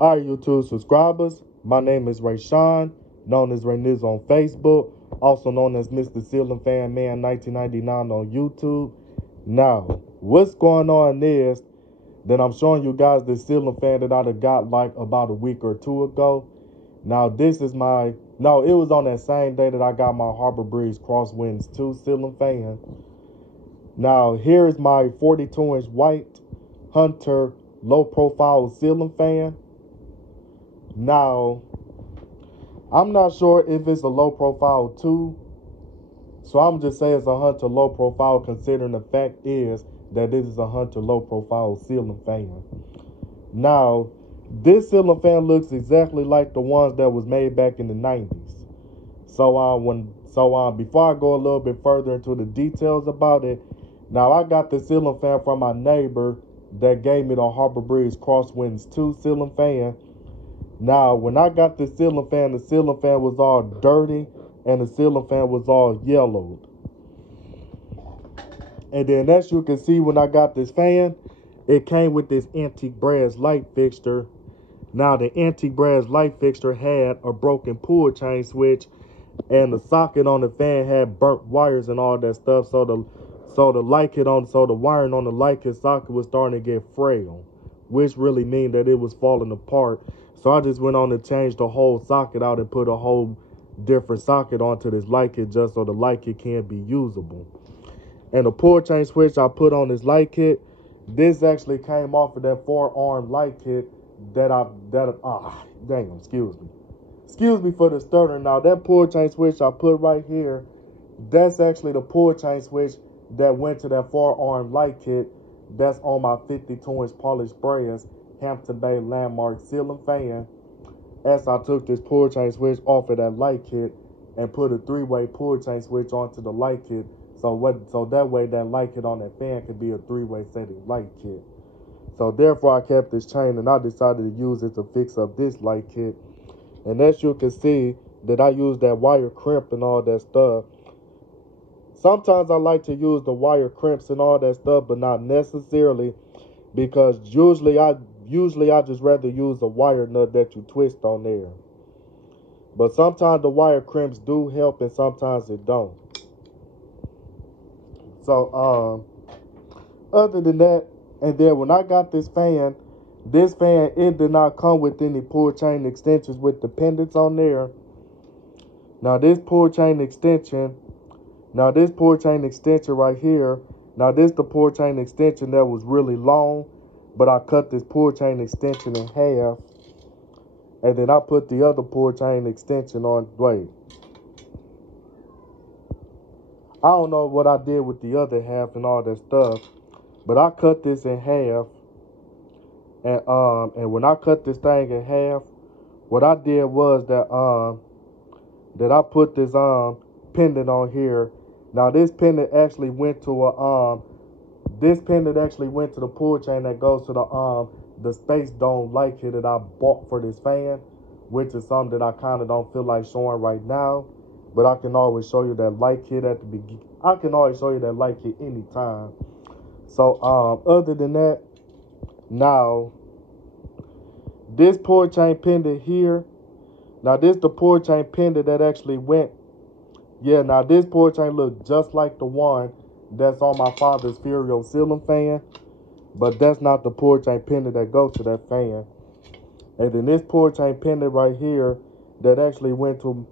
All right, YouTube subscribers, my name is Rayshawn, known as Rayniz on Facebook, also known as Mr. Ceiling Fan Man 1999 on YouTube. Now, what's going on is that I'm showing you guys this ceiling fan that I got like about a week or two ago. Now, this is it was on that same day that I got my Harbor Breeze Crosswinds 2 ceiling fan. Now, here is my 42-inch white Hunter low-profile ceiling fan. Now, I'm not sure if it's a low profile too, so I'm just saying it's a Hunter low profile, considering the fact is that this is a Hunter low profile ceiling fan. Now, this ceiling fan looks exactly like the ones that was made back in the 90s. So before I go a little bit further into the details about it, now I got the ceiling fan from my neighbor that gave me the Harbor Breeze Crosswinds 2 ceiling fan. Now, when I got the ceiling fan was all dirty and the ceiling fan was all yellowed. And then as you can see, when I got this fan, it came with this antique brass light fixture. Now, the antique brass light fixture had a broken pull chain switch, and the socket on the fan had burnt wires and all that stuff. So the wiring on the light kit socket was starting to get frail, which really mean that it was falling apart. So I just went on to change the whole socket out and put a whole different socket onto this light kit just so the light kit can be usable. And the pull chain switch I put on this light kit, this actually came off of that 4-arm light kit excuse me for the stuttering. Now, that pull chain switch I put right here, that's actually the pull chain switch that went to that 4-arm light kit that's on my 52-inch polished brass Hampton Bay Landmark ceiling fan. As I took this pull chain switch off of that light kit and put a 3-way pull chain switch onto the light kit, so that way that light kit on that fan could be a 3-way setting light kit. So therefore I kept this chain and I decided to use it to fix up this light kit. And as you can see that I use that wire crimp and all that stuff. Sometimes I like to use the wire crimps and all that stuff, but not necessarily, because usually I just rather use a wire nut that you twist on there. But sometimes the wire crimps do help and sometimes it don't. So other than that, and then when I got this fan, it did not come with any pull chain extensions with dependents on there. Now this pull chain extension right here, now this the pull chain extension that was really long, but I cut this pull chain extension in half, and then I put the other pull chain extension on. I don't know what I did with the other half and all that stuff, but I cut this in half, and when I cut this thing in half, what I did was that I put this pendant on here. Now this pendant actually went to the pull chain that goes to the Space Dome light kit that I bought for this fan, which is something that I kind of don't feel like showing right now, but I can always show you that light kit at the beginning. I can always show you that light kit anytime. So other than that, now this pull chain pendant here, now this the pull chain pendant that actually went. Yeah, now this pull chain looks just like the one that's on my father's Furio ceiling fan, but that's not the pull chain pendant that goes to that fan. And then this pull chain pendant right here that actually went to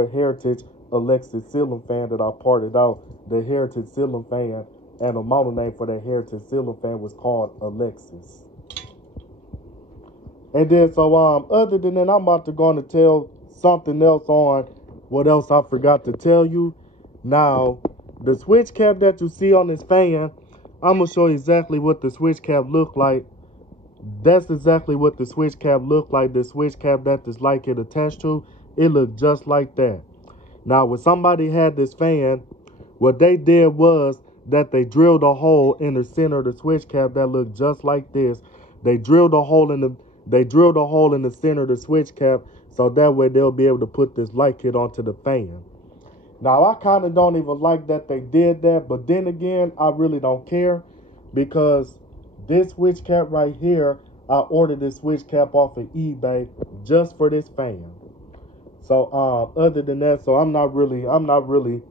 a Heritage Alexis ceiling fan that I parted out. The Heritage ceiling fan, and the model name for that Heritage ceiling fan was called Alexis. And then other than that, I'm about to go on to tell something else on what else I forgot to tell you. Now, the switch cap that you see on this fan, I'm going to show you exactly what the switch cap look like. That's exactly what the switch cap look like. The switch cap that this light kit attached to, it looked just like that. Now, when somebody had this fan, what they did was that they drilled a hole in the center of the switch cap that looked just like this. They drilled a hole in the center of the switch cap, so that way they'll be able to put this light kit onto the fan. Now, I kind of don't even like that they did that, but then again, I really don't care, because this switch cap right here, I ordered this switch cap off of eBay just for this fan. So other than that, so I'm not really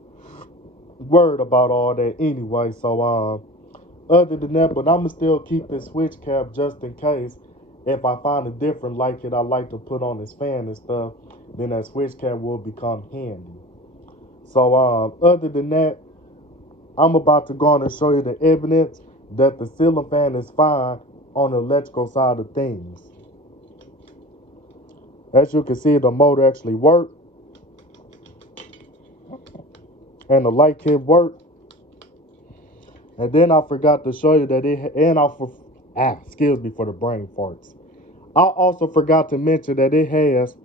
worried about all that anyway. So other than that, but I'ma still keep this switch cap just in case if I find a different like it I like to put on this fan and stuff, then that switch cap will become handy. So other than that, I'm about to go on and show you the evidence that the ceiling fan is fine on the electrical side of things. As you can see, the motor actually worked and the light kit worked. And then I forgot to show you that excuse me for the brain farts. I also forgot to mention that it has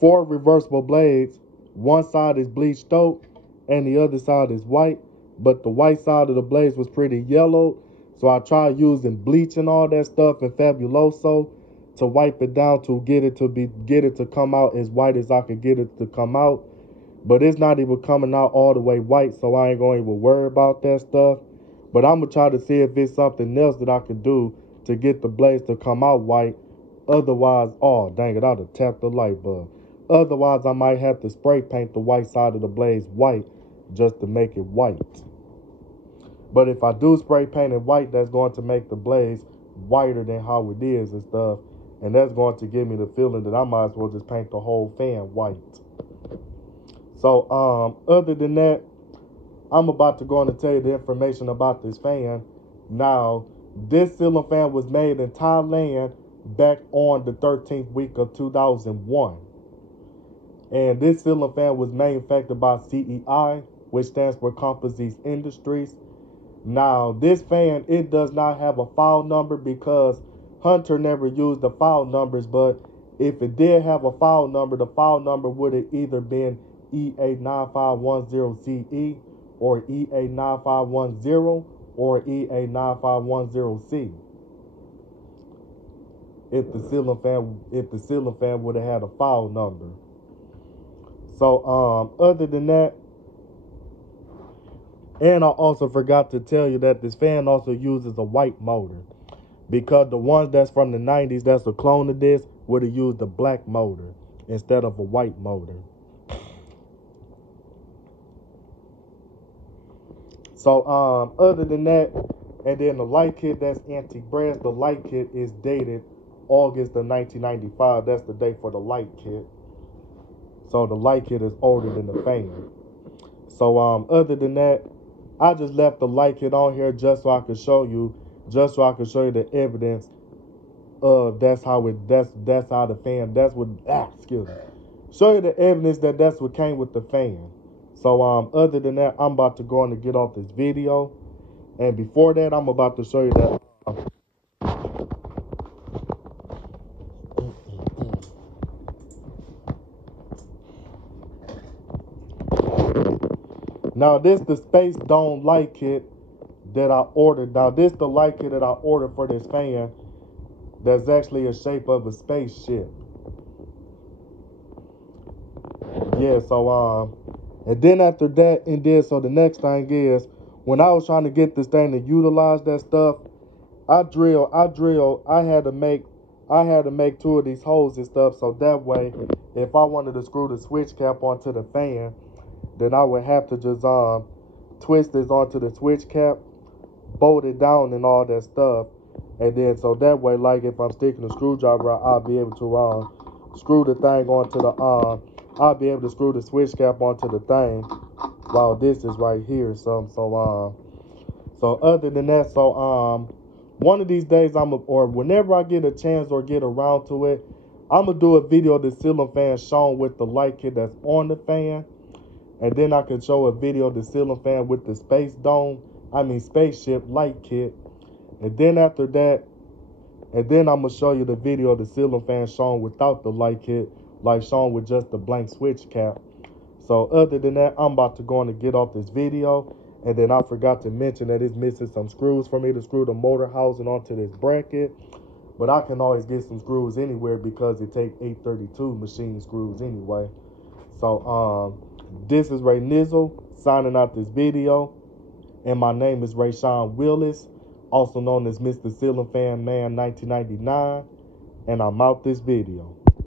4 reversible blades. One side is bleached oak and the other side is white, but the white side of the blades was pretty yellow. So I tried using bleach and all that stuff and Fabuloso to wipe it down to get it to come out as white as I could get it to come out. But it's not even coming out all the way white, so I ain't going to even worry about that stuff. But I'm going to try to see if it's something else that I could do to get the blades to come out white. Otherwise, oh, dang it, I'd have tapped the light bulb. Otherwise, I might have to spray paint the white side of the blades white just to make it white. But if I do spray paint it white, that's going to make the blades whiter than how it is and stuff. And that's going to give me the feeling that I might as well just paint the whole fan white. So, other than that, I'm about to go on and tell you the information about this fan. Now, this ceiling fan was made in Thailand back on the 13th week of 2001. And this ceiling fan was manufactured by CEI, which stands for Composites Industries. Now, this fan, it does not have a file number because Hunter never used the file numbers, but if it did have a file number, the file number would have either been EA9510CE or EA9510 or EA9510C. If the ceiling fan would have had a file number. So other than that, and I also forgot to tell you that this fan also uses a white motor, because the ones that's from the 90s that's a clone of this would have used a black motor instead of a white motor. So other than that, and then the light kit that's anti-brass, the light kit is dated August of 1995. That's the date for the light kit. So the light kit is older than the fan. So other than that, I just left the light kit on here just so I could show you the evidence of that's how the fan, show you the evidence that that's what came with the fan. So other than that, I'm about to go on and get off this video. And before that, I'm about to show you that now this the Space Dome light kit that I ordered. Now this the light kit that I ordered for this fan that's actually a shape of a spaceship. Yeah, so and then after that, so the next thing is, when I was trying to get this thing to utilize that stuff, I had to make 2 of these holes and stuff, so that way, if I wanted to screw the switch cap onto the fan, then I would have to just twist this onto the switch cap, bolt it down and all that stuff, and then so that way, like if I'm sticking a screwdriver out, I'll be able to screw the thing onto the I'll be able to screw the switch cap onto the thing while this is right here. So other than that, so one of these days or whenever I get a chance or get around to it, I'm gonna do a video of the ceiling fan shown with the light kit that's on the fan, and then I can show a video of the ceiling fan with the spaceship light kit, and then after that, and then I'm gonna show you the video of the ceiling fan shown without the light kit, like shown with just the blank switch cap. So other than that, I'm about to go on and get off this video. And then I forgot to mention that it's missing some screws for me to screw the motor housing onto this bracket. But I can always get some screws anywhere because it takes 832 machine screws anyway. So this is Ray Nizzle signing out this video. And my name is Rayshawn Willis, also known as Mr. Ceiling Fan Man 1999. and I'm out this video.